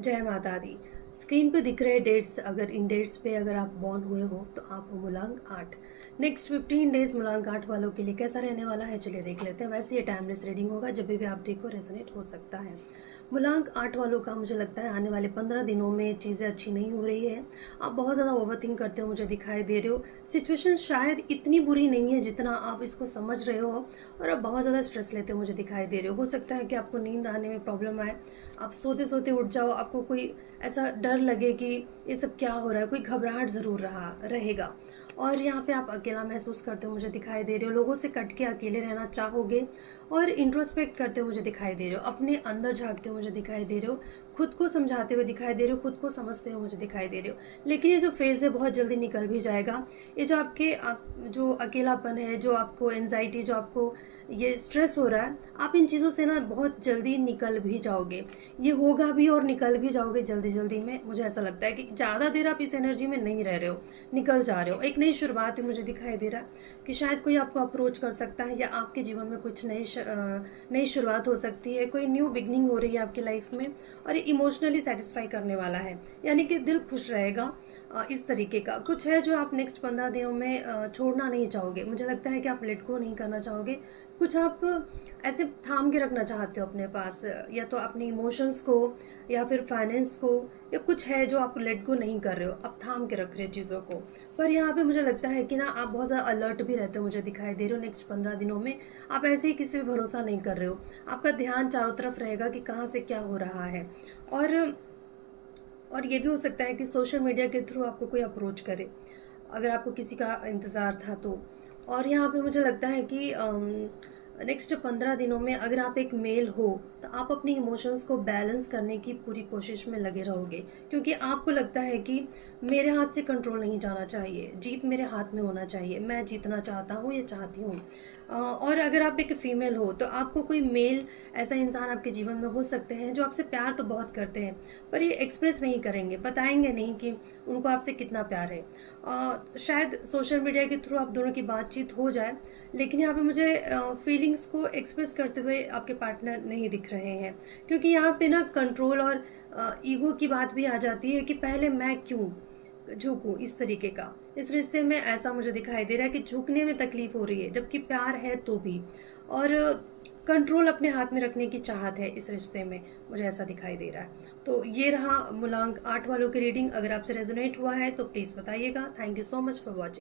जय माता दी। स्क्रीन पे दिख रहे डेट्स, अगर इन डेट्स पे अगर आप बॉर्न हुए हो तो आप हो मूलांक 8। नेक्स्ट 15 डेज मूलांक 8 वालों के लिए कैसा रहने वाला है, चलिए देख लेते हैं। वैसे ये टाइमलेस रीडिंग होगा, जब भी आप देखो रेजोनेट हो सकता है। मूलांक 8 वालों का मुझे लगता है आने वाले 15 दिनों में चीज़ें अच्छी नहीं हो रही है। आप बहुत ज़्यादा ओवरथिंक करते हो, मुझे दिखाई दे रहे हो। सिचुएशन शायद इतनी बुरी नहीं है जितना आप इसको समझ रहे हो, और आप बहुत ज़्यादा स्ट्रेस लेते हो, मुझे दिखाई दे रहे हो सकता है कि आपको नींद आने में प्रॉब्लम आए, आप सोते सोते उठ जाओ, आपको कोई ऐसा डर लगे कि ये सब क्या हो रहा है, कोई घबराहट ज़रूर रहा रहेगा। और यहाँ पे आप अकेला महसूस करते हो, मुझे दिखाई दे रहे हो। लोगों से कट के अकेले रहना चाहोगे और इंट्रोस्पेक्ट करते हो, मुझे दिखाई दे रहे हो। अपने अंदर झांकते हो, मुझे दिखाई दे रहे हो। खुद को समझाते हुए दिखाई दे रहे हो, खुद को समझते हो, मुझे दिखाई दे रहे हो। लेकिन ये जो फेज़ है बहुत जल्दी निकल भी जाएगा। ये जो आप जो अकेलापन है, जो आपको एनजाइटी, जो आपको ये स्ट्रेस हो रहा है, आप इन चीज़ों से ना बहुत जल्दी निकल भी जाओगे। ये होगा भी और निकल भी जाओगे जल्दी जल्दी में। मुझे ऐसा लगता है कि ज़्यादा देर आप इस एनर्जी में नहीं रह रहे हो, निकल जा रहे हो। एक नई शुरुआत है, मुझे दिखाई दे रहा है कि शायद कोई आपको अप्रोच कर सकता है, या आपके जीवन में कुछ नई शुरुआत हो सकती है, कोई न्यू बिगनिंग हो रही है आपकी लाइफ में, और ये इमोशनली सेटिस्फाई करने वाला है, यानी कि दिल खुश रहेगा। इस तरीके का कुछ है जो आप नेक्स्ट 15 दिनों में छोड़ना नहीं चाहोगे। मुझे लगता है कि आप लेट गो नहीं करना चाहोगे। कुछ आप ऐसे थाम के रखना चाहते हो अपने पास, या तो अपने इमोशंस को, या फिर फाइनेंस को, या कुछ है जो आप लेट गो नहीं कर रहे हो, आप थाम के रख रहे हो चीज़ों को। पर यहाँ पे मुझे लगता है कि ना आप बहुत ज़्यादा अलर्ट भी रहते हो, मुझे दिखाई दे रहे हो। नेक्स्ट 15 दिनों में आप ऐसे ही किसी पे भरोसा नहीं कर रहे हो। आपका ध्यान चारों तरफ रहेगा कि कहाँ से क्या हो रहा है। और और ये भी हो सकता है कि सोशल मीडिया के थ्रू आपको कोई अप्रोच करे, अगर आपको किसी का इंतज़ार था तो। और यहाँ पे मुझे लगता है कि नेक्स्ट 15 दिनों में अगर आप एक मेल हो तो आप अपनी इमोशंस को बैलेंस करने की पूरी कोशिश में लगे रहोगे, क्योंकि आपको लगता है कि मेरे हाथ से कंट्रोल नहीं जाना चाहिए, जीत मेरे हाथ में होना चाहिए, मैं जीतना चाहता हूँ, ये चाहती हूँ। और अगर आप एक फीमेल हो तो आपको कोई मेल ऐसा इंसान आपके जीवन में हो सकते हैं जो आपसे प्यार तो बहुत करते हैं, पर ये एक्सप्रेस नहीं करेंगे, बताएंगे नहीं कि उनको आपसे कितना प्यार है। शायद सोशल मीडिया के थ्रू आप दोनों की बातचीत हो जाए, लेकिन यहाँ पे मुझे फीलिंग्स को एक्सप्रेस करते हुए आपके पार्टनर नहीं दिख रहे हैं, क्योंकि यहाँ पे ना कंट्रोल और ईगो की बात भी आ जाती है कि पहले मैं क्यों झुकूं, इस तरीके का। इस रिश्ते में ऐसा मुझे दिखाई दे रहा है कि झुकने में तकलीफ हो रही है, जबकि प्यार है तो भी। और कंट्रोल अपने हाथ में रखने की चाहत है इस रिश्ते में, मुझे ऐसा दिखाई दे रहा है। तो ये रहा मूलांक 8 वालों की रीडिंग। अगर आपसे रेजोनेट हुआ है तो प्लीज़ बताइएगा। Thank you so much for watching.